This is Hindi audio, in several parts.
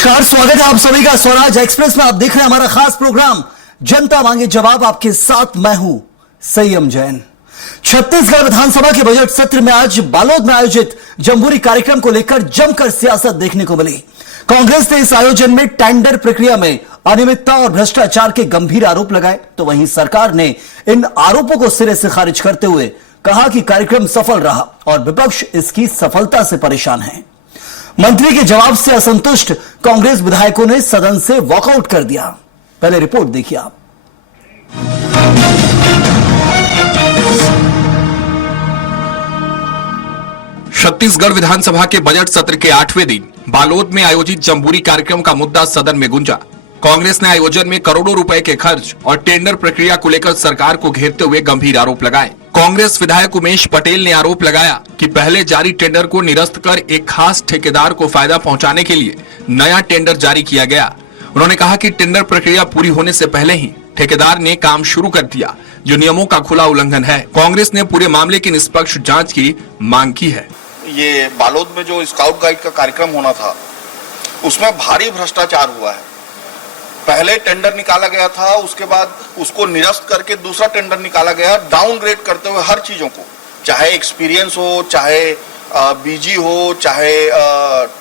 नमस्कार, स्वागत है आप सभी का स्वराज एक्सप्रेस में। आप देख रहे हैं हमारा खास प्रोग्राम जनता मांगे जवाब। आपके साथ मैं हूं संयम जैन। छत्तीसगढ़ विधानसभा के बजट सत्र में आज बालोद में आयोजित जम्बूरी कार्यक्रम को लेकर जमकर सियासत देखने को मिली। कांग्रेस ने इस आयोजन में टेंडर प्रक्रिया में अनियमितता और भ्रष्टाचार के गंभीर आरोप लगाए, तो वहीं सरकार ने इन आरोपों को सिरे से खारिज करते हुए कहा कि कार्यक्रम सफल रहा और विपक्ष इसकी सफलता से परेशान है। मंत्री के जवाब से असंतुष्ट कांग्रेस विधायकों ने सदन से वॉकआउट कर दिया। पहले रिपोर्ट देखिए आप। छत्तीसगढ़ विधानसभा के बजट सत्र के 8वें दिन बालोद में आयोजित जम्बूरी कार्यक्रम का मुद्दा सदन में गूंजा। कांग्रेस ने आयोजन में करोड़ों रुपए के खर्च और टेंडर प्रक्रिया को लेकर सरकार को घेरते हुए गंभीर आरोप लगाए। कांग्रेस विधायक उमेश पटेल ने आरोप लगाया कि पहले जारी टेंडर को निरस्त कर एक खास ठेकेदार को फायदा पहुंचाने के लिए नया टेंडर जारी किया गया। उन्होंने कहा कि टेंडर प्रक्रिया पूरी होने से पहले ही ठेकेदार ने काम शुरू कर दिया, जो नियमों का खुला उल्लंघन है। कांग्रेस ने पूरे मामले की निष्पक्ष जाँच की मांग की है। ये बालोद में जो स्काउट गाइड का कार्यक्रम होना था, उसमें भारी भ्रष्टाचार हुआ है। पहले टेंडर निकाला गया था, उसके बाद उसको निरस्त करके दूसरा टेंडर निकाला गया, डाउनग्रेड करते हुए हर चीजों को, चाहे एक्सपीरियंस हो, चाहे बीजी हो, चाहे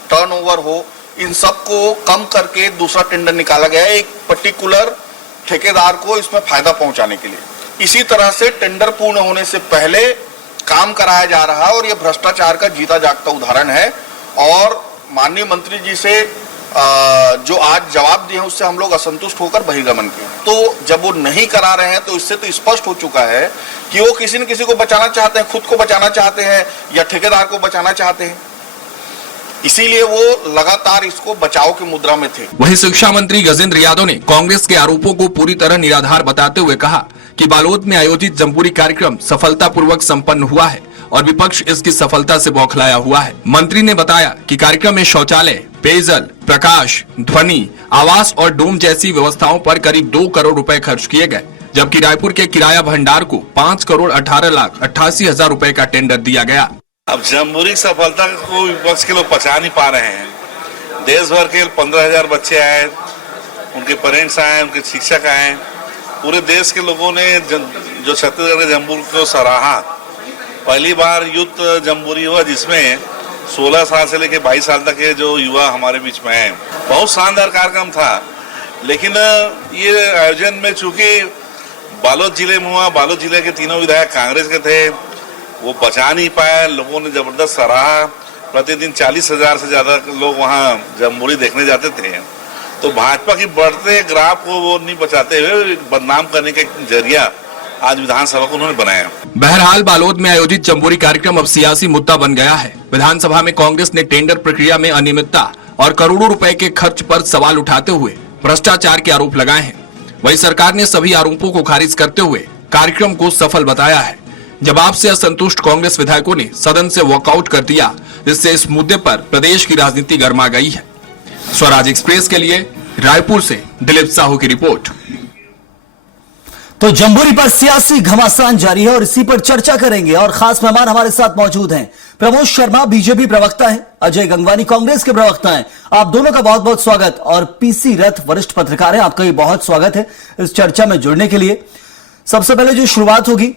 टर्नओवर हो, इन सब को कम करके दूसरा टेंडर निकाला गया एक पर्टिकुलर ठेकेदार को इसमें फायदा पहुंचाने के लिए। इसी तरह से टेंडर पूर्ण होने से पहले काम कराया जा रहा है और ये भ्रष्टाचार का जीता जागता उदाहरण है। और माननीय मंत्री जी से जो आज जवाब दिए हैं, उससे हम लोग असंतुष्ट होकर बहिर्गमन किए। तो जब वो नहीं करा रहे हैं तो इससे तो स्पष्ट हो चुका है कि वो किसी न किसी को बचाना चाहते हैं, खुद को बचाना चाहते हैं या ठेकेदार को बचाना चाहते हैं। इसीलिए वो लगातार इसको बचाव की मुद्रा में थे। वहीं शिक्षा मंत्री गजेंद्र यादव ने कांग्रेस के आरोपों को पूरी तरह निराधार बताते हुए कहा कि बालोद में आयोजित जम्बूरी कार्यक्रम सफलतापूर्वक संपन्न हुआ है और विपक्ष इसकी सफलता से बौखलाया हुआ है। मंत्री ने बताया कि कार्यक्रम में शौचालय, पेयजल, प्रकाश, ध्वनि, आवास और डोम जैसी व्यवस्थाओं पर करीब 2 करोड़ रुपए खर्च किए गए, जबकि रायपुर के किराया भंडार को 5,18,88,000 रुपए का टेंडर दिया गया। अब जम्बूरी की सफलता को विपक्ष के लोग पचा नहीं पा रहे हैं। देश भर के 15,000 बच्चे आए, उनके पेरेंट्स आए, उनके शिक्षक आए, पूरे देश के लोगों ने जो छत्तीसगढ़ के जम्बूरी को सराहा। पहली बार यूथ जम्बूरी हुआ जिसमें 16 साल से लेकर 22 साल तक के जो युवा हमारे बीच में हैं। बहुत शानदार कार्यक्रम था, लेकिन ये आयोजन में चूंकि बालोद जिले में हुआ, बालोद जिले के तीनों विधायक कांग्रेस के थे, वो बचा नहीं पाए। लोगों ने जबरदस्त सराहा। प्रतिदिन 40,000 से ज्यादा लोग वहाँ जम्बूरी देखने जाते थे। तो भाजपा की बढ़ते ग्राफ को वो नहीं बचाते हुए बदनाम करने का जरिया आज विधानसभा को उन्होंने बनाया। बहरहाल बालोद में आयोजित जम्बूरी कार्यक्रम अब सियासी मुद्दा बन गया है। विधानसभा में कांग्रेस ने टेंडर प्रक्रिया में अनियमितता और करोड़ों रुपए के खर्च पर सवाल उठाते हुए भ्रष्टाचार के आरोप लगाए हैं। वहीं सरकार ने सभी आरोपों को खारिज करते हुए कार्यक्रम को सफल बताया है। जवाब से असंतुष्ट कांग्रेस विधायकों ने सदन से वॉकआउट कर दिया, जिससे इस मुद्दे पर प्रदेश की राजनीति गर्मा गई है। स्वराज एक्सप्रेस के लिए रायपुर से दिलीप साहू की रिपोर्ट। तो जम्बूरी पर सियासी घमासान जारी है और इसी पर चर्चा करेंगे और खास मेहमान हमारे साथ मौजूद हैं। प्रमोद शर्मा बीजेपी प्रवक्ता हैं, अजय गंगवानी कांग्रेस के प्रवक्ता हैं। आप दोनों का बहुत बहुत स्वागत। और पीसी रथ वरिष्ठ पत्रकार हैं, आपका भी बहुत स्वागत है इस चर्चा में जुड़ने के लिए। सबसे पहले जो शुरुआत होगी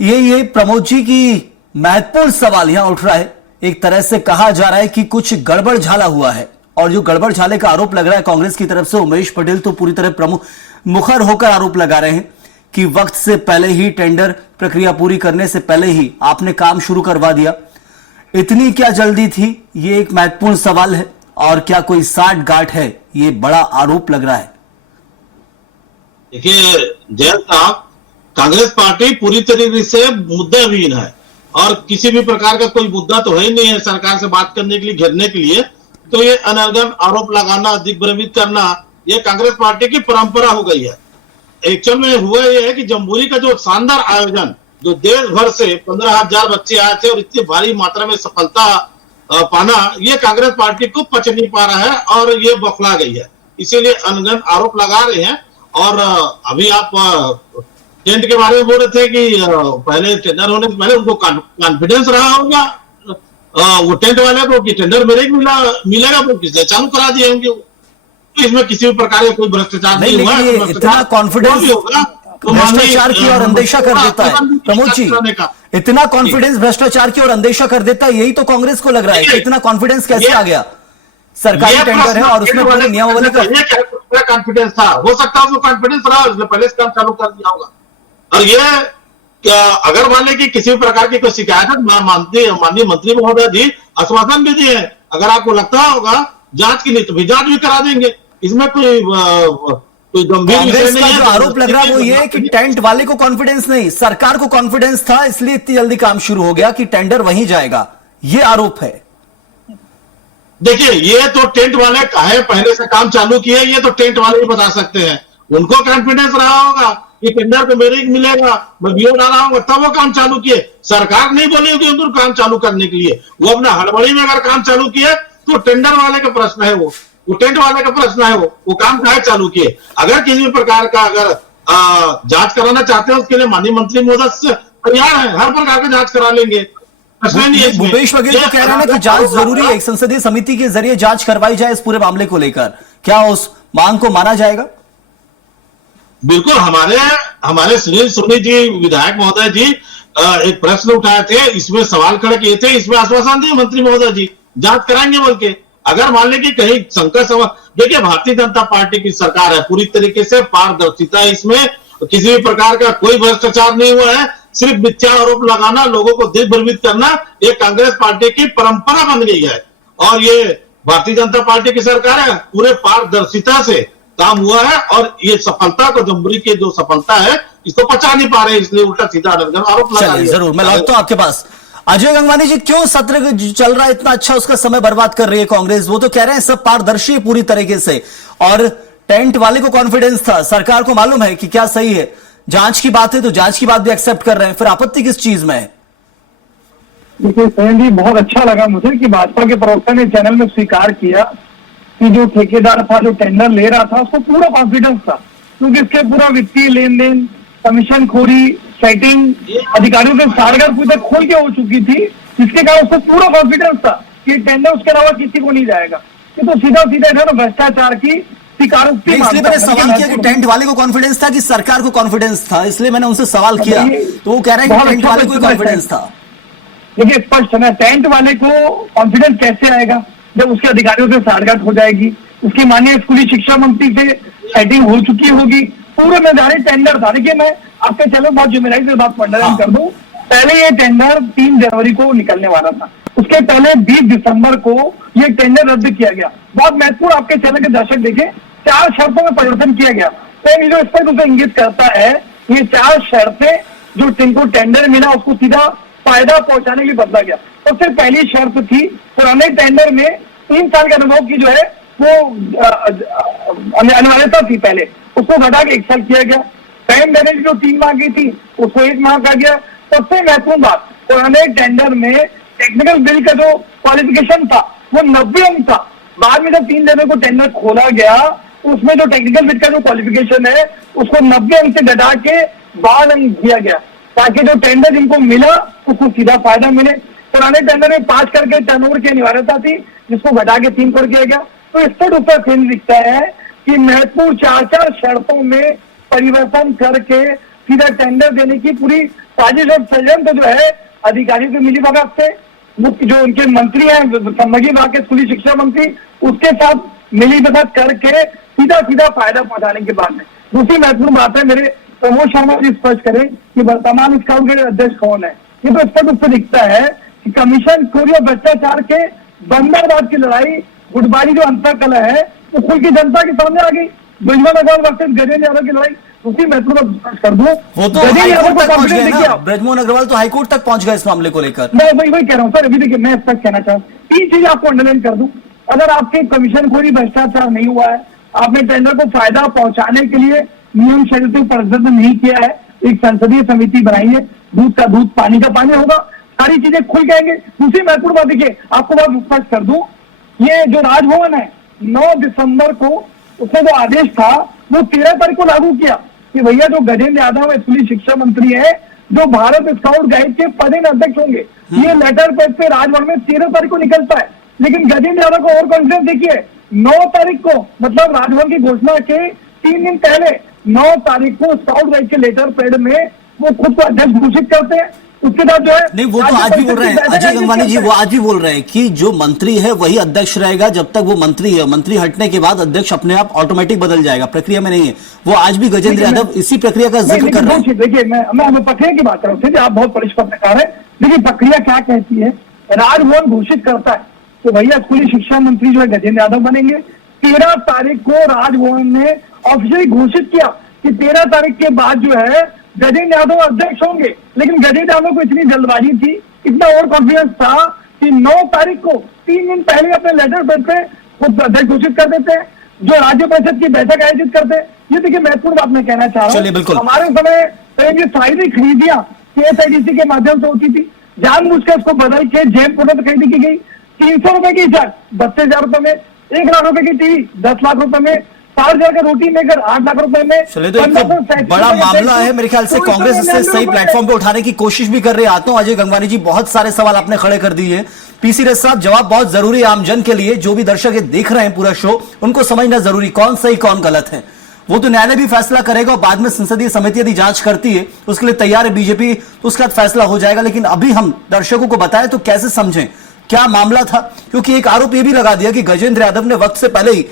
ये प्रमोद जी की महत्वपूर्ण सवाल यहां उठ रहा है। एक तरह से कहा जा रहा है कि कुछ गड़बड़ झाला हुआ है और जो गड़बड़ झाले का आरोप लग रहा है कांग्रेस की तरफ से, उमेश पटेल तो पूरी तरह मुखर होकर आरोप लगा रहे हैं कि वक्त से पहले ही टेंडर प्रक्रिया पूरी करने से पहले ही आपने काम शुरू करवा दिया। इतनी क्या जल्दी थी, ये एक महत्वपूर्ण सवाल है। और क्या कोई साठ गांठ है, ये बड़ा आरोप लग रहा है। देखिए जय साहब, कांग्रेस पार्टी पूरी तरीके से मुद्दाविहीन है और किसी भी प्रकार का कोई मुद्दा तो है ही नहीं है सरकार से बात करने के लिए, घेरने के लिए। तो ये अनर्गल आरोप लगाना, दिग्भ्रमित करना, ये कांग्रेस पार्टी की परंपरा हो गई है। एक्चुअल में हुआ यह है कि जम्बूरी का जो शानदार आयोजन, जो देश भर से 15,000 बच्चे आए थे और इतनी भारी मात्रा में सफलता पाना, ये कांग्रेस पार्टी को पच नहीं पा रहा है और ये बौखला गई है। इसीलिए अनगन आरोप लगा रहे हैं। और अभी आप टेंट के बारे में बोल रहे थे कि पहले टेंडर होने से पहले उनको कॉन्फिडेंस रहा होगा वो टेंट वाले को कि टेंडर मेरे को मिलेगा, वो किसने चालू करा दिए होंगे। तो इसमें किसी भी प्रकार का कोई भ्रष्टाचार नहीं, नहीं हुआ है। लेकिन तो इतना कॉन्फिडेंस जो भी होगा, तो भ्रष्टाचार की और अंदेशा कर देता है प्रमोद जी, इतना कॉन्फिडेंस भ्रष्टाचार की और अंदेशा कर देता है, यही तो कांग्रेस को लग रहा है कि इतना कॉन्फिडेंस कैसे आ गया। सरकारी टेंडर है और उसमें पूरी नियमावली का कॉन्फिडेंस था, हो सकता है उसको कॉन्फिडेंस रहा, इसलिए पहले से काम चालू कर दिया होगा। और ये क्या अगर मान ले कि किसी भी प्रकार की कोई शिकायत है, माननीय मंत्री महोदय जी आश्वासन भी दिए हैं, अगर आपको लगता होगा जांच के लिए तो भी जांच भी करा देंगे, इसमें कोई गंभीर विषय कांग्रेस नहीं का है। जो आरोप लग रहा है वो ये है कि टेंट वाले को कॉन्फिडेंस नहीं, सरकार को कॉन्फिडेंस था, इसलिए इतनी जल्दी काम शुरू हो गया कि टेंडर वहीं जाएगा, ये आरोप है। देखिए, ये तो टेंट वाले है, पहले से काम चालू किए, ये तो टेंट वाले ही बता सकते हैं। उनको कॉन्फिडेंस रहा होगा कि टेंडर पे मेरे मिलेगा, मैं बीओ डाला होगा, तब वो काम चालू किए। सरकार नहीं बोली होगी उनको काम चालू करने के लिए, वो अपना हड़बड़ी में अगर काम चालू किए तो टेंडर वाले का प्रश्न है, वो टेंट वाले का प्रश्न है, वो काम काहे चालू किए। अगर किसी भी प्रकार का अगर जांच कराना चाहते हैं, उसके लिए माननीय मंत्री महोदय तैयार है, हर प्रकार का जांच करा लेंगे। भूपेश बघेल तो कह रहा है ना कि जांच जरूरी है, एक संसदीय समिति के जरिए जांच करवाई जाए इस पूरे मामले को लेकर, क्या उस मांग को माना जाएगा? बिल्कुल, हमारे सुनील सोनी जी विधायक महोदय जी एक प्रश्न उठाए थे, इसमें सवाल खड़े किए थे, इसमें आश्वासन दिए मंत्री महोदय जी जांच कराएंगे बोल के। अगर मान लें कि कहीं संकट देखिए, भारतीय जनता पार्टी की सरकार है, पूरी तरीके से पारदर्शिता है, इसमें किसी भी प्रकार का कोई भ्रष्टाचार नहीं हुआ है, सिर्फ मिथ्या आरोप लगाना, लोगों को दिग्भ्रमित करना, ये कांग्रेस पार्टी की परंपरा बन गई है। और ये भारतीय जनता पार्टी की सरकार है, पूरे पारदर्शिता से काम हुआ है, और ये सफलता को, जमहूरी की जो सफलता है, इसको पचा नहीं पा रहे, इसलिए उल्टा सीधा आरोप लगा रही है। जरूर, मैं लौटता हूं आपके पास। अजय गंगवानी जी, क्यों सत्र चल रहा है इतना अच्छा, उसका समय बर्बाद कर रही है कांग्रेस? वो तो कह रहे हैं सब पारदर्शी है पूरी तरीके से, और टेंट वाले को कॉन्फिडेंस था, सरकार को मालूम है कि क्या सही है, जांच की बात है तो जांच की बात भी एक्सेप्ट कर रहे हैं, फिर आपत्ति किस चीज में है? देखिए सैन जी, बहुत अच्छा लगा मुझे कि भाजपा के प्रवक्ता ने चैनल में स्वीकार किया कि जो ठेकेदार था, जो टेंडर ले रहा था, उसको पूरा कॉन्फिडेंस था, क्योंकि इसके पूरा वित्तीय लेन देन, कमीशन खोरी, सेटिंग, अधिकारियों के सारगर पूरे खोल के हो चुकी थी, जिसके कारण उसको पूरा कॉन्फिडेंस था कि टेंडर उसके अलावा किसी को नहीं जाएगा। ये तो सीधा सीधा जो है ना भ्रष्टाचार की स्वीकारोक्ति। इसलिए मैंने सवाल किया कि टेंट वाले को कॉन्फिडेंस था कि सरकार को कॉन्फिडेंस था, इसलिए मैंने उनसे सवाल किया, तो वो कह रहे हैं कि टेंट वाले को कॉन्फिडेंस था। देखिए स्पष्ट है ना, टेंट वाले को कॉन्फिडेंस कैसे आएगा जब उसके अधिकारियों से सारगांठ हो जाएगी, उसकी माननीय स्कूली शिक्षा मंत्री से सेटिंग हो चुकी होगी, पूरे नजारे टेंडर था। देखिए मैं आपके चलो बहुत जिम्मेदारी से बात मंडन कर दूं, पहले ये टेंडर 3 जनवरी को निकलने वाला था, उसके पहले 20 दिसंबर को ये टेंडर रद्द किया गया। बहुत महत्वपूर्ण, आपके चैनल के दर्शक देखें, 4 शर्तों में परिवर्तन किया गया। तो जो स्पष्ट उसे इंगित करता है, ये 4 शर्तें जो जिनको टेंडर मिला उसको सीधा फायदा पहुंचाने के लिए बदला गया। सबसे पहली शर्त थी, पुराने टेंडर में 3 साल के अनुभव की जो है वो अनिवार्यता थी, पहले उसको घटा के 1 साल किया गया। टाइम देने की जो 3 माह की थी उसको 1 माह का गया। सबसे महत्वपूर्ण बात, पुराने टेंडर में टेक्निकल बिल का जो क्वालिफिकेशन था वो 90 अंक था, बाद में जब 3 जनवरी को टेंडर खोला गया उसमें जो टेक्निकल बिल का जो क्वालिफिकेशन है उसको 90 अंक से घटा के 12 अंक दिया गया, ताकि जो टेंडर जिनको मिला उसको सीधा फायदा मिले। पुराने टेंडर में 5 करके टर्नओवर की अनिवार्यता थी, जिसको घटा के 3 कर दिया गया। तो स्पष्ट रूप से दिखता है कि महत्वपूर्ण 4 शर्तों में परिवर्तन करके सीधा टेंडर देने की पूरी साजिश और षड्यंत्र जो है अधिकारियों की मिलीभगत से, मुख्य जो उनके मंत्री हैं संभागीय विभाग के स्कूली शिक्षा मंत्री, उसके साथ मिलीभगत करके सीधा सीधा फायदा पहुंचाने के बाद में। दूसरी महत्वपूर्ण बात है, मेरे प्रमोद शर्मा जी स्पष्ट करें कि वर्तमान स्काउट के अध्यक्ष कौन है। ये तो स्पष्ट रूप से दिखता है कि कमीशन खोरी और भ्रष्टाचार के बंदरबाद की लड़ाई, गुटबाजी जो अंतरकलह है वो खुल की जनता के सामने आ गई। ब्रजमोहन अग्रवाल वर्सेस गजेंद्र यादव की लड़ाई, दूसरी महत्वपूर्ण कर दूं, वो तो हाईकोर्ट तक पहुंच गए ना, ब्रजमोहन अग्रवाल तो हाईकोर्ट तक पहुंच गए इस मामले को लेकर। मैं वही कह रहा हूँ सर, अभी देखिए मैं तक कहना चाहूँ 3 चीज आपको अंडरलाइन कर दूं। अगर आपके कमीशन खोरी भ्रष्टाचार नहीं हुआ है, आपने टेंडर को फायदा पहुंचाने के लिए नियम शर्तों पर नहीं किया है, एक संसदीय समिति बनाई है, दूध का दूध पानी का पानी होगा, सारी चीजें खुल जाएंगे। दूसरी महत्वपूर्ण बात देखिए, आपको बात स्पष्ट कर दूं, ये जो राजभवन है 9 दिसंबर को उसमें जो आदेश था वो 13 तारीख को लागू किया कि भैया जो गजेंद्र यादव स्कूली शिक्षा मंत्री है, जो भारत स्काउट गाइड के पदेन अध्यक्ष होंगे, ये लेटर पैड पे राजभवन में 13 तारीख को निकलता है। लेकिन गजेंद्र यादव को और कॉन्फिडेंस देखिए, 9 तारीख को, मतलब राजभवन की घोषणा के 3 दिन पहले 9 तारीख को स्काउट गाइड के लेटर पैड में वो खुद को अध्यक्ष घोषित करते हैं। उसके बाद जो है नहीं, वो तो आज भी बोल रहे हैं अजय गंगवानी जी, वो आज भी बोल रहे हैं कि जो मंत्री है वही अध्यक्ष रहेगा जब तक वो मंत्री है। मंत्री हटने के बाद अध्यक्ष अपने आप ऑटोमेटिक बदल जाएगा, प्रक्रिया में नहीं है। वो आज भी गजेंद्र यादव इसी प्रक्रिया का जिक्र कर रहे हैं। देखिए, मैं प्रक्रिया की बात कर रहा हूँ, आप बहुत वरिष्ठ पत्रकार है। देखिए प्रक्रिया क्या कहती है, राजभवन घोषित करता है तो भैया स्कूली शिक्षा मंत्री जो है गजेंद्र यादव बनेंगे। 13 तारीख को राजभवन ने ऑफिशियली घोषित किया कि 13 तारीख के बाद जो है गजेंद्र यादव अध्यक्ष होंगे। लेकिन गजेंद्र यादव को इतनी जल्दबाजी थी, इतना ओवर कॉन्फिडेंस था कि 9 तारीख को 3 दिन पहले अपने लेटर पैड पे खुद अध्यक्ष घोषित कर देते हैं, जो राज्य परिषद की बैठक आयोजित करते हैं। ये देखिए महत्वपूर्ण बात मैं कहना चाह रहा हूँ। हमारे समय सारी खरीदियां KSIDC के माध्यम से होती थी, जानबूझ के उसको बदल के जेम प्रोडक्ट खरीदी की गई। 300 रुपए की चाय 32,000 रुपए में, 1 लाख रुपए की टीवी 10 लाख रुपए में, 6000 का रोटी मेकर 8 लाख रुपए में। चलिए, तो एक बड़ा मामला है। मेरे ख्याल से कांग्रेस इससे सही प्लेटफॉर्म पे उठाने की कोशिश भी कर रही है। आता हूं अजय गंगवानी जी, बहुत सारे सवाल आपने खड़े कर दिए। पीसी रथ साहब, जवाब बहुत जरूरी है आमजन के लिए, जो भी दर्शक देख रहे हैं पूरा शो, उनको समझना जरूरी कौन सही कौन गलत है। वो तो न्यायालय भी फैसला करेगा और बाद में संसदीय समिति यदि जांच करती है उसके लिए तैयार है बीजेपी, तो उसका फैसला हो जाएगा। लेकिन अभी हम दर्शकों को बताएं तो कैसे समझें क्या मामला था, क्योंकि एक आरोप यह भी लगा दिया कि गजेंद्र यादव ने वक्त से पहले ही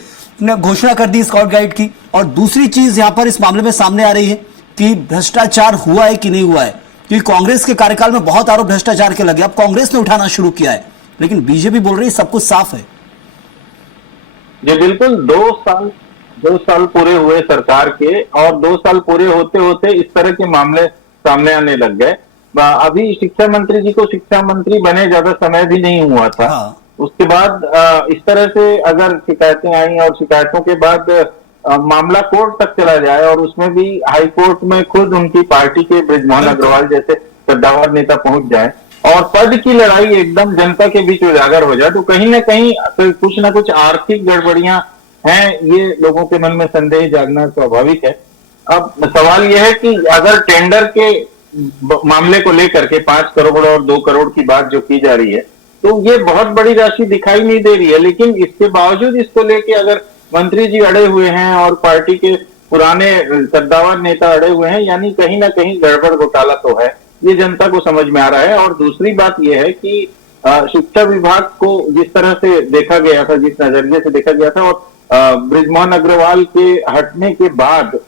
घोषणा कर दी स्काउट गाइड की। और दूसरी चीज यहां पर इस मामले में सामने आ रही है कि भ्रष्टाचार हुआ है कि नहीं हुआ है, क्योंकि कांग्रेस के कार्यकाल में बहुत आरोप भ्रष्टाचार के लगे, अब कांग्रेस ने उठाना शुरू किया है, लेकिन बीजेपी बोल रही है सब कुछ साफ है। जी बिल्कुल, 2 साल पूरे हुए सरकार के, और 2 साल पूरे होते होते इस तरह के मामले सामने आने लग गए। अभी शिक्षा मंत्री जी को शिक्षा मंत्री बने ज्यादा समय भी नहीं हुआ था। हाँ। उसके बाद इस तरह से अगर शिकायतें आई और शिकायतों के बाद मामला कोर्ट तक चला जाए और उसमें भी हाई कोर्ट में खुद उनकी पार्टी के बृजमोहन अग्रवाल जैसे कद्दावर नेता पहुंच जाए और पद की लड़ाई एकदम जनता के बीच उजागर हो जाए, तो कहीं ना कहीं कुछ ना कुछ आर्थिक गड़बड़ियां हैं, ये लोगों के मन में संदेह जागना स्वाभाविक है। अब सवाल यह है कि अगर टेंडर के मामले को लेकर के 5 करोड़ और 2 करोड़ की बात जो की जा रही है, तो ये बहुत बड़ी राशि दिखाई नहीं दे रही है, लेकिन इसके बावजूद इसको लेके अगर मंत्री जी अड़े हुए हैं और पार्टी के पुराने कद्दावर नेता अड़े हुए हैं, यानी कहीं ना कहीं गड़बड़ घोटाला तो है, ये जनता को समझ में आ रहा है। और दूसरी बात यह है कि शिक्षा विभाग को जिस तरह से देखा गया था, जिस नजरिए से देखा गया था, और बृजमोहन अग्रवाल के हटने के बाद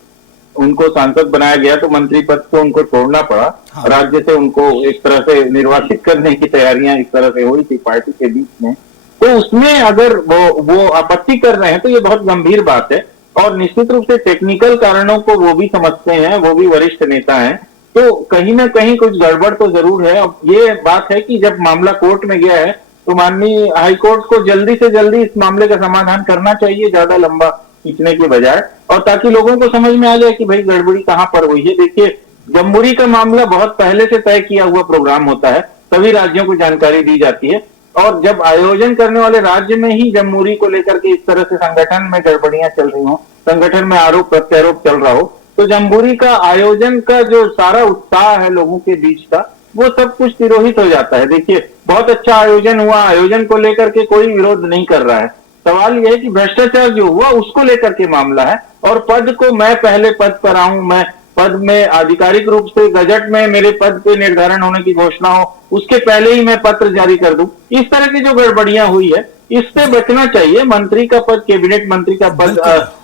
उनको सांसद बनाया गया तो मंत्री पद को उनको छोड़ना पड़ा। हाँ। राज्य से उनको एक तरह से निर्वासित करने की तैयारियां इस तरह से हुई थी पार्टी के बीच में, तो उसमें अगर वो आपत्ति कर रहे हैं तो ये बहुत गंभीर बात है। और निश्चित रूप से टेक्निकल कारणों को वो भी समझते हैं, वो भी वरिष्ठ नेता हैं, तो कहीं ना कहीं कुछ गड़बड़ तो जरूर है। अब ये बात है कि जब मामला कोर्ट में गया है तो माननीय हाईकोर्ट को जल्दी से जल्दी इस मामले का समाधान करना चाहिए, ज्यादा लंबा खींचने के बजाय, और ताकि लोगों को समझ में आ जाए कि भाई गड़बड़ी कहां पर हुई है। देखिए, जम्बूरी का मामला बहुत पहले से तय किया हुआ प्रोग्राम होता है, सभी राज्यों को जानकारी दी जाती है, और जब आयोजन करने वाले राज्य में ही जम्बूरी को लेकर के इस तरह से संगठन में गड़बड़ियां चल रही हो, संगठन में आरोप प्रत्यारोप चल रहा हो, तो जम्बूरी का आयोजन का जो सारा उत्साह है लोगों के बीच का, वो सब कुछ तिरोहित हो जाता है। देखिए, बहुत अच्छा आयोजन हुआ, आयोजन को लेकर के कोई विरोध नहीं कर रहा है, सवाल यह है कि भ्रष्टाचार जो हुआ उसको लेकर के मामला है। और पद को मैं पहले पद पर आऊं, मैं पद में आधिकारिक रूप से गजट में मेरे पद पे निर्धारण होने की घोषणा हो, उसके पहले ही मैं पत्र जारी कर दूं, इस तरह की जो गड़बड़ियां हुई है इससे बचना चाहिए। मंत्री का पद, कैबिनेट मंत्री का पद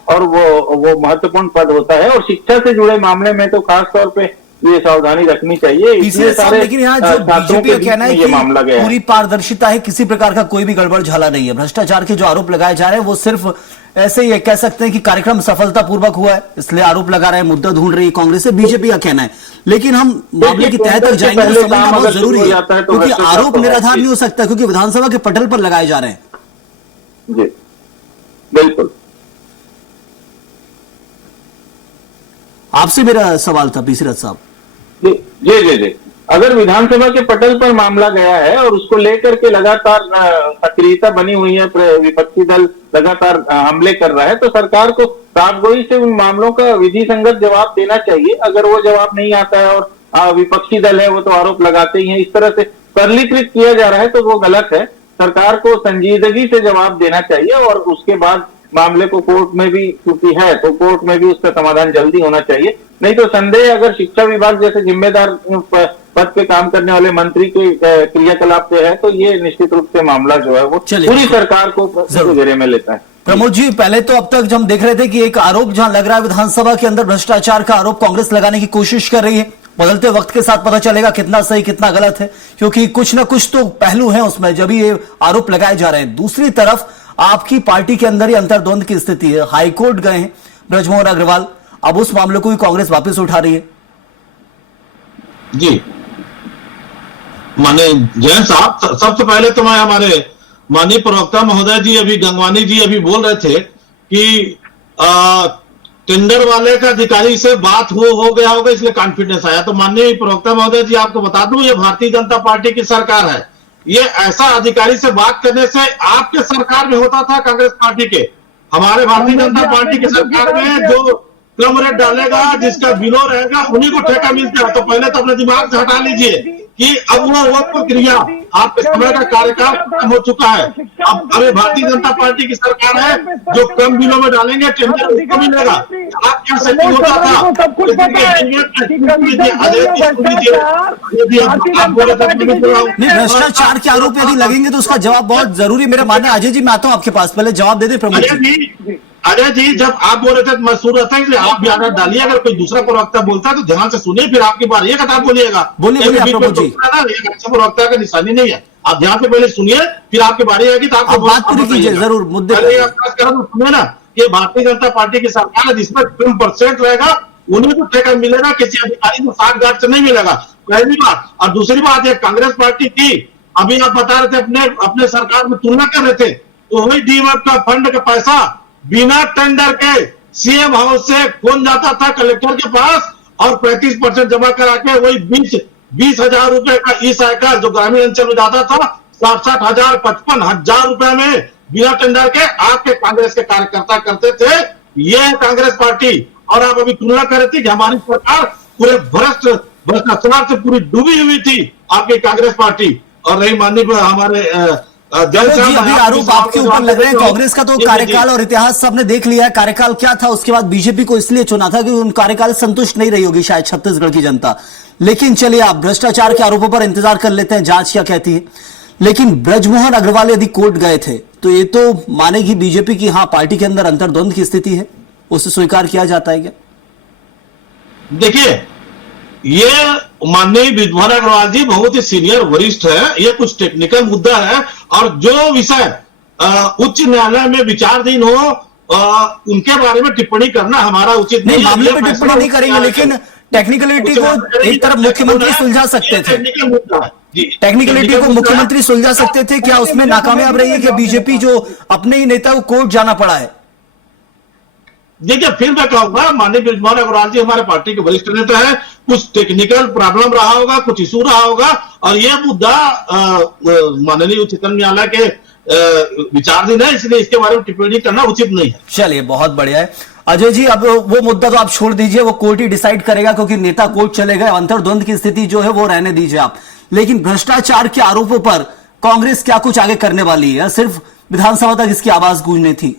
और वो महत्वपूर्ण पद होता है, और शिक्षा से जुड़े मामले में तो खास तौर पे ये सावधानी रखनी चाहिए। इसलिए सारे लेकिन यहाँ जो बीजेपी का कहना है कि पूरी पारदर्शिता है, किसी प्रकार का कोई भी गड़बड़ झाला नहीं है, भ्रष्टाचार के जो आरोप लगाए जा रहे हैं वो सिर्फ ऐसे ही कह सकते हैं कि कार्यक्रम सफलतापूर्वक हुआ है इसलिए आरोप लगा रहे हैं, मुद्दा ढूंढ रही है कांग्रेस से, बीजेपी का कहना है। लेकिन हम मामले की तह तक जाएंगे तो समझना बहुत जरूरी है, क्योंकि आरोप निराधार नहीं हो सकता, क्योंकि विधानसभा के पटल पर लगाए जा रहे हैं। जी बिल्कुल, आपसे मेरा सवाल था पीसी रथ साहब। जी, अगर विधानसभा के पटल पर मामला गया है और उसको लेकर के लगातार सक्रियता बनी हुई है, विपक्षी दल लगातार हमले कर रहा है, तो सरकार को साफगोई से उन मामलों का विधि संगत जवाब देना चाहिए। अगर वो जवाब नहीं आता है और विपक्षी दल है वो तो आरोप लगाते ही हैं, इस तरह से सरलीकृत किया जा रहा है तो वो गलत है। सरकार को संजीदगी से जवाब देना चाहिए और उसके बाद मामले को कोर्ट में भी चूंकि है तो कोर्ट में भी उसका समाधान जल्दी होना चाहिए। नहीं तो संदेह अगर शिक्षा विभाग जैसे जिम्मेदार पद पे काम करने वाले मंत्री के क्रियाकलाप से है तो ये निश्चित रूप से मामला जो है वो पूरी सरकार को घेरे में लेता है। प्रमोद जी, पहले तो अब तक हम देख रहे थे कि एक आरोप जहां लग रहा है विधानसभा के अंदर भ्रष्टाचार का आरोप कांग्रेस लगाने की कोशिश कर रही है। बदलते वक्त के साथ पता चलेगा कितना सही कितना गलत है, क्योंकि कुछ ना कुछ तो पहलू है उसमें जब ये आरोप लगाए जा रहे हैं। दूसरी तरफ आपकी पार्टी के अंदर ही अंतर्द्वंद की स्थिति है। हाईकोर्ट गए हैं ब्रजमोहन अग्रवाल, अब उस मामले को भी कांग्रेस वापस उठा रही है। जी माने जयंत साहब, सबसे पहले तो मैं हमारे माननीय प्रवक्ता महोदय जी अभी गंगवानी जी अभी बोल रहे थे कि टेंडर वाले का अधिकारी से बात हो गया होगा इसलिए कॉन्फिडेंस आया। तो माननीय प्रवक्ता महोदय जी आपको बता दूं, ये भारतीय जनता पार्टी की सरकार है। ये ऐसा अधिकारी से बात करने से आपके सरकार में होता था कांग्रेस पार्टी के, हमारे भारतीय जनता पार्टी की सरकार में जो कम रेट डालेगा जिसका बिलो रहेगा उन्हीं को ठेका मिलता है। तो पहले तो अपने दिमाग से हटा लीजिए कि अब वो प्रक्रिया आपके समय का कार्यकाल खत्म हो चुका है। अब अभी भारतीय जनता पार्टी की सरकार है, जो कम बिलों में डालेंगे टेंडर उसको मिलेगा। आप क्या सेटिंग होता था नहीं, भ्रष्टाचार के आरोप यदि लगेंगे तो उसका जवाब बहुत जरूरी मेरा मानना है। अजय जी, मैं आता हूं आपके पास, पहले जवाब दे दे प्रमोद जी। अजय जी, जब आप बोल रहे थे मैं सुन रहा था इसलिए आप भी आदत डालिए। अगर कोई दूसरा प्रवक्ता बोलता है तो ध्यान से सुनिए, फिर आपकी बारी है आप बोलिएगा। बोलिए प्रमोद जी। अच्छा प्रवक्ता का निशानी नहीं है, आप ध्यान से पहले सुनिए, फिर आपकी बारी आएगी तो आपको बात पूरी कीजिए जरूर। मुद्दे सुनिए ना, ये भारतीय जनता पार्टी की सरकार है जिसमें 10% रहेगा उन्हीं को ठेका मिलेगा, किसी अधिकारी को 60 गांठ से नहीं मिलेगा, पहली बात। और दूसरी बात है कांग्रेस पार्टी की, अभी आप बता रहे थे अपने सरकार में तुलना कर रहे थे, तो वही डीएमएफ का फंड का पैसा बिना टेंडर के सीएम हाउस से कौन जाता था कलेक्टर के पास और 35% जमा करा के वही 20,000 रुपए का ई साइकिल जो ग्रामीण अंचल में जाता था 60,000 55,000 रुपए में बिना टेंडर के आपके कांग्रेस के कार्यकर्ता करते थे। ये कांग्रेस पार्टी, और आप अभी तुलना कर रही थी कि हमारी सरकार पूरे भ्रष्टाचार से पूरी डूबी हुई थी आपकी कांग्रेस पार्टी। और रही माननीय हमारे जी, अभी आरोप आपके ऊपर लग रहे हैं। कांग्रेस का तो कार्यकाल और इतिहास सबने देख लिया है। कार्यकाल क्या था, उसके बाद बीजेपी को इसलिए चुना था कि उन कार्यकाल संतुष्ट नहीं रही होगी शायद छत्तीसगढ़ की जनता। लेकिन चलिए, आप भ्रष्टाचार के आरोपों पर इंतजार कर लेते हैं, जांच क्या कहती है। लेकिन ब्रजमोहन अग्रवाल यदि कोर्ट गए थे तो ये तो मानेगी बीजेपी की हाँ पार्टी के अंदर अंतर्द्वंद की स्थिति है, उसे स्वीकार किया जाता है क्या? देखिए, ये माननीय ब्रजमोहन अग्रवाल जी बहुत ही सीनियर वरिष्ठ है, ये कुछ टेक्निकल मुद्दा है और जो विषय उच्च न्यायालय में विचाराधीन हो उनके बारे में टिप्पणी करना हमारा उचित नहीं। मामले में टिप्पणी नहीं करेंगे, लेकिन टेक्निकलिटी को एक तरफ मुख्यमंत्री सुलझा सकते थे। टेक्निकलिटी को मुख्यमंत्री सुलझा सकते थे, क्या उसमें नाकामयाब रही है कि बीजेपी जो अपने ही नेता को कोर्ट जाना पड़ा है? देखिए, फिर मैं कहूंगा माननीय ब्रजमोहन अग्रवाल जी हमारे पार्टी के वरिष्ठ नेता है, कुछ टेक्निकल प्रॉब्लम रहा होगा, कुछ इशू रहा होगा और यह मुद्दा माननीय उच्चतम न्यायालय के विचाराधीन है, इसलिए इसके बारे में टिप्पणी करना उचित नहीं है। चलिए, बहुत बढ़िया है अजय जी। अब वो मुद्दा तो आप छोड़ दीजिए, वो कोर्ट ही डिसाइड करेगा क्योंकि नेता कोर्ट चले गए। अंतर्द्वंद की स्थिति जो है वो रहने दीजिए आप। लेकिन भ्रष्टाचार के आरोपों पर कांग्रेस क्या कुछ आगे करने वाली है, सिर्फ विधानसभा तक इसकी आवाज गूंजनी थी?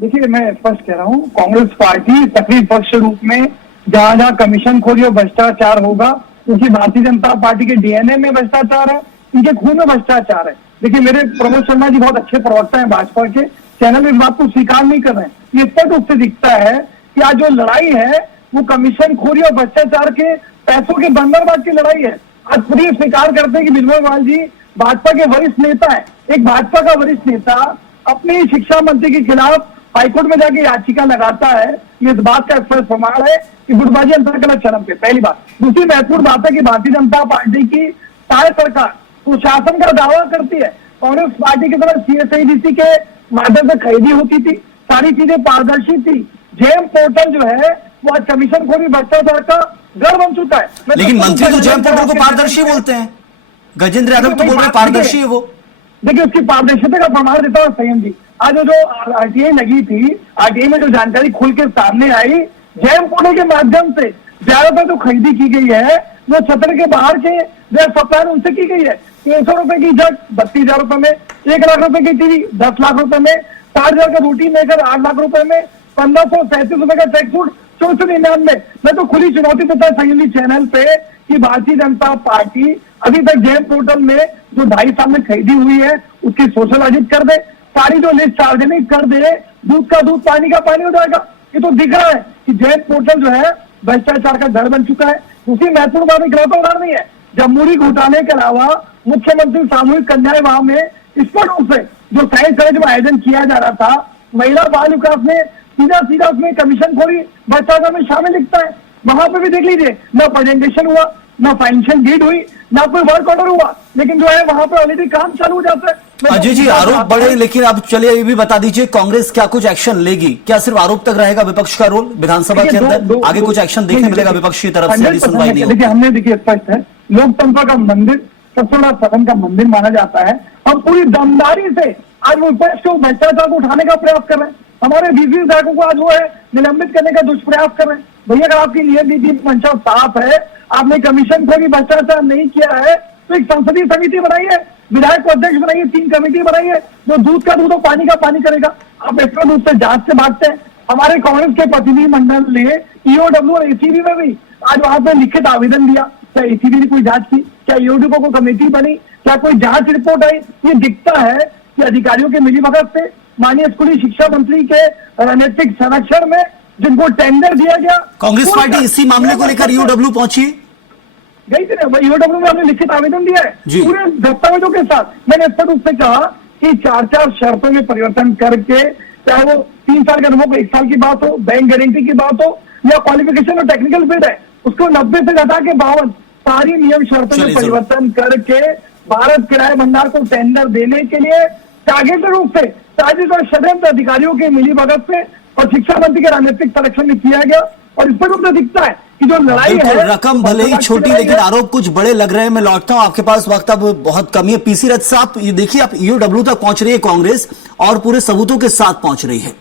देखिए, मैं स्पष्ट कह रहा हूँ, कांग्रेस पार्टी सक्रिय पक्ष रूप में जहां जहां कमीशन खोरी और भ्रष्टाचार होगा, क्योंकि भारतीय जनता पार्टी के डीएनए में भ्रष्टाचार है, इनके खून में भ्रष्टाचार है। देखिए, मेरे प्रमोद शर्मा जी बहुत अच्छे प्रवक्ता हैं भाजपा के, चैनल इस बात को स्वीकार नहीं कर रहे हैं। ये स्पष्ट रूप से दिखता है कि आज जो लड़ाई है वो कमीशन खोरी और भ्रष्टाचार के पैसों के बंदरबाज की लड़ाई है। आज पूरी स्वीकार करते हैं कि ब्रजमोहन अग्रवाल जी भाजपा के वरिष्ठ नेता है। एक भाजपा का वरिष्ठ नेता अपनी शिक्षा मंत्री के खिलाफ हाईकोर्ट में जाके याचिका लगाता है, ये इस बात का स्पष्ट प्रमाण है कि गुटबाजी अंतर्गत चरम पे। पहली बात। दूसरी महत्वपूर्ण बात है कि भारतीय जनता पार्टी की सारे सरकार सुशासन का दावा करती है। कांग्रेस पार्टी की तरफ CSIDC के माध्यम से खरीदी होती थी, सारी चीजें पारदर्शी थी। जेम पोर्टल जो है वो आज कमीशन खोरी भ्रष्टाचार का गढ़ बन चुका है। लेकिन मंत्री तो जेम पोर्टल को पारदर्शी बोलते हैं, गजेंद्र यादव तो बोल रहे पारदर्शी है वो। देखिए, उसकी पारदर्शिता का प्रमाण देता हूँ संयम जी। आज जो RTI लगी थी, RTI में जो जानकारी खुल के सामने आई, जेम पोर्टल के माध्यम से ज्यादातर जो खरीदी की गई है वो सत्र के बाहर के जो सप्लाई उनसे की गई है। 300 रुपए की जग 32,000 रुपए में, 1 लाख रुपए की टीवी 10 लाख रुपए में, 60,000 का रोटी मेकर 8 लाख रुपए में, 1537 रुपए का टैक्स फूड 6499। मैं तो खुली चुनौती देता है संयुक्त चैनल पे कि भारतीय जनता पार्टी अभी तक जेम पोर्टल में जो 2.5 साल में खरीदी हुई है उसकी सोशल ऑडिट कर दे, सारी जो लिस्ट सार्वजनिक कर दे, दूध का दूध पानी का पानी हो जाएगा। ये तो दिख रहा है कि जेम पोर्टल जो है भ्रष्टाचार का घर बन चुका है। दूसरी महत्वपूर्ण बात इकलौता उदाहरण नहीं है, जमहूरी घोटाले के अलावा मुख्यमंत्री सामूहिक कन्या विवाह में स्पष्ट रूप से जो साइंस कॉलेज में आयोजन किया जा रहा था, महिला बाल विकास में सीधा उसमें कमीशन खोरी भ्रष्टाचार में शामिल लिखता है। वहां पे भी देख लीजिए, ना प्रेजेंटेशन हुआ, ना फाइनेंशियल डीड हुई, ना कोई वर्क ऑर्डर हुआ, लेकिन जो है वहां पे ऑलरेडी काम चालू हो जाता है। अजय जी, आरोप बढ़े, लेकिन अब चलिए ये भी बता दीजिए कांग्रेस क्या कुछ एक्शन लेगी? क्या सिर्फ आरोप तक रहेगा विपक्ष का रोल विधानसभा के अंदर? आगे कुछ एक्शन देखने मिलेगा विपक्ष की तरफ से? सुनवाई नहीं देखिए, हमने देखिए स्पष्ट है, लोकतंत्र का मंदिर सबसे बड़ा सदन का मंदिर माना जाता है। हम पूरी दमदारी से आज विपक्ष को भ्रष्टाचार को उठाने का प्रयास कर रहे हैं। हमारे 20 विधायकों को आज वो है निलंबित करने का दुष्प्रयास कर रहे हैं। भैया, अगर आपकी नियत नीति मंशा साफ है, आपने कमीशन को भी भ्रष्टाचार नहीं किया है, तो एक संसदीय समिति बनाइए, विधायक को अध्यक्ष बनाइए, 3 कमेटी बनाइए, जो दूध का दूध और पानी का पानी करेगा। आप एक्स्ट्रा रूप से जांच से भागते हैं। हमारे कांग्रेस के प्रतिनिधि मंडल ने ईओडब्ल्यू और एसीबी में भी आज वहां पे लिखित आवेदन दिया। क्या एसीबी ने कोई जांच की? क्या ईओडब्ल्यू को कमेटी बनी? क्या कोई जांच रिपोर्ट आई? ये दिखता है कि अधिकारियों के मिलीभगत से माननीय स्कूली शिक्षा मंत्री के राजनीतिक संरक्षण में जिनको टेंडर दिया गया। कांग्रेस पार्टी इसी मामले को लेकर ईओडब्ल्यू पहुंची गई थी ना, ईओडब्ल्यू में हमने लिखित आवेदन दिया है पूरे दस्तावेजों के साथ। मैंने स्पष्ट रूप से कहा कि 4 शर्तों में परिवर्तन करके, चाहे वो 3 साल के अनुभव 1 साल की बात हो, बैंक गारंटी की बात हो, या क्वालिफिकेशन और टेक्निकल बिड है, उसको 90 से घटा के 52 सारी नियम शर्तों में परिवर्तन करके भारत किराए भंडार को टेंडर देने के लिए टारगेटेड रूप से साजिश और षड्यंत्र अधिकारियों के मिलीभगत से और शिक्षा मंत्री के राजनीतिक संरक्षण में किया गया। और इस पर रूप से दिखता है कि जो लड़ाई है, रकम भले ही छोटी, लेकिन आरोप कुछ बड़े लग रहे हैं। मैं लौटता हूं, आपके पास वक्त अब बहुत कमी है। पीसी रथ साहब, ये देखिए, आप ईओडब्ल्यू तक पहुंच रही है कांग्रेस और पूरे सबूतों के साथ पहुंच रही है,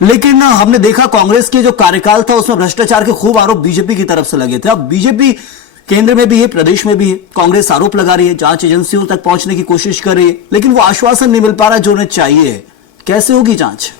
लेकिन हमने देखा कांग्रेस के जो कार्यकाल था उसमें भ्रष्टाचार के खूब आरोप बीजेपी की तरफ से लगे थे। अब बीजेपी केंद्र में भी है, प्रदेश में भी है, कांग्रेस आरोप लगा रही है, जांच एजेंसियों तक पहुंचने की कोशिश कर रही है, लेकिन वो आश्वासन नहीं मिल पा रहा जो उन्हें चाहिए। कैसे होगी जांच?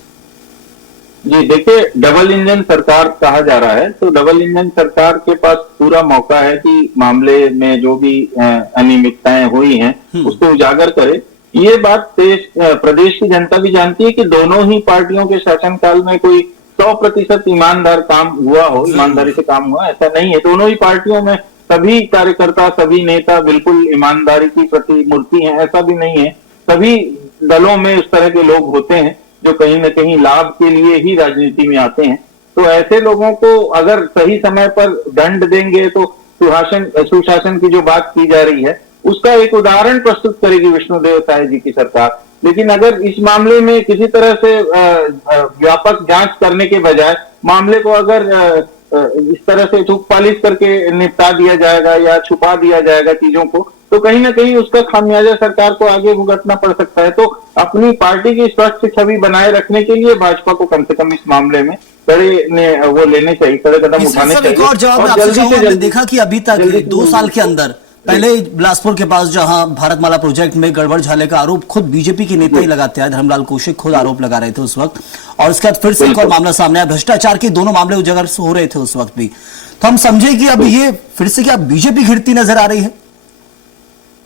जी देखिए, डबल इंजन सरकार कहा जा रहा है, तो डबल इंजन सरकार के पास पूरा मौका है कि मामले में जो भी अनियमितताएं हुई हैं उसको उजागर करे। ये बात प्रदेश की जनता भी जानती है कि दोनों ही पार्टियों के शासनकाल में कोई 100% ईमानदार काम हुआ हो, ईमानदारी से काम हुआ, ऐसा नहीं है। दोनों ही पार्टियों में सभी कार्यकर्ता, सभी नेता बिल्कुल ईमानदारी की प्रतिमूर्ति हैं, ऐसा भी नहीं है। सभी दलों में उस तरह के लोग होते हैं जो कहीं न कहीं लाभ के लिए ही राजनीति में आते हैं। तो ऐसे लोगों को अगर सही समय पर दंड देंगे तो सुशासन की जो बात की जा रही है उसका एक उदाहरण प्रस्तुत करेगी विष्णुदेव साय जी की सरकार। लेकिन अगर इस मामले में किसी तरह से व्यापक जांच करने के बजाय मामले को अगर इस तरह से थूक पालिश करके निपटा दिया जाएगा या छुपा दिया जाएगा चीजों को, तो कहीं ना कहीं उसका खामियाजा सरकार को आगे भुगतना पड़ सकता है। तो अपनी पार्टी की स्वस्थ छवि बनाए रखने के लिए भाजपा को कम से कम इस मामले में वो लेने चाहिए, कड़े कदम उठाने चाहिए। एक और जवाब आपसे हमने देखा कि अभी तक 2 साल के अंदर, पहले बिलासपुर के पास जहां भारतमाला प्रोजेक्ट में गड़बड़ झाले का आरोप खुद बीजेपी के नेता ही लगाते हैं, धर्मलाल कौशिक खुद आरोप लगा रहे थे उस वक्त, और उसके बाद फिर से एक और मामला सामने आया, भ्रष्टाचार के दोनों मामले उजागर हो रहे थे उस वक्त भी। तो हम समझे कि अब ये फिर से क्या बीजेपी घिरती नजर आ रही है?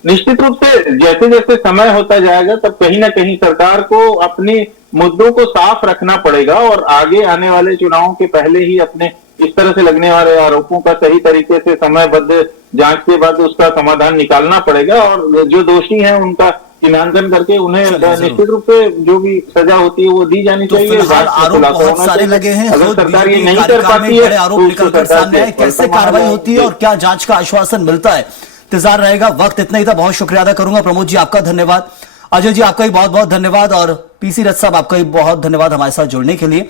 निश्चित रूप से जैसे जैसे समय होता जाएगा तब कहीं ना कहीं सरकार को अपने मुद्दों को साफ रखना पड़ेगा और आगे आने वाले चुनावों के पहले ही अपने इस तरह से लगने वाले आरोपों का सही तरीके से समयबद्ध जांच के बाद उसका समाधान निकालना पड़ेगा और जो दोषी हैं उनका चिन्हांकन करके उन्हें निश्चित रूप से जो भी सजा होती है वो दी जानी चाहिए। आरोप बहुत सारे लगे हैं, अगर सरकार ये नहीं कर पाती है आरोप निकल कर सामने आए, कैसे कार्रवाई होती है और क्या जांच का आश्वासन मिलता है, इंतजार रहेगा। वक्त इतना ही था, बहुत शुक्रिया अदा करूंगा। प्रमोद जी आपका धन्यवाद, अजय जी आपका भी बहुत बहुत धन्यवाद, और पीसी रथ साहब आपका भी बहुत धन्यवाद हमारे साथ जुड़ने के लिए।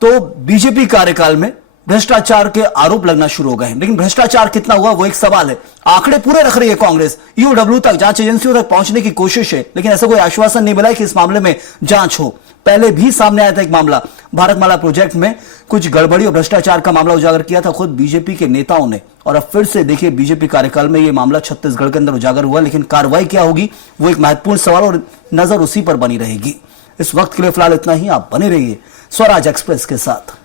तो बीजेपी कार्यकाल में भ्रष्टाचार के आरोप लगना शुरू हो गए हैं, लेकिन भ्रष्टाचार कितना हुआ वो एक सवाल है। आंकड़े पूरे रख रही है कांग्रेस, ईओडब्ल्यू तक, जांच एजेंसियों तक पहुंचने की कोशिश है, लेकिन ऐसा कोई आश्वासन नहीं मिला है कि इस मामले में जांच हो। पहले भी सामने आया था एक मामला, भारतमाला प्रोजेक्ट में कुछ गड़बड़ी और भ्रष्टाचार का मामला उजागर किया था खुद बीजेपी के नेताओं ने। और अब फिर से देखिए बीजेपी कार्यकाल में यह मामला छत्तीसगढ़ के अंदर उजागर हुआ, लेकिन कार्रवाई क्या होगी वो एक महत्वपूर्ण सवाल और नजर उसी पर बनी रहेगी। इस वक्त के लिए फिलहाल इतना ही। आप बने रहिए स्वराज एक्सप्रेस के साथ।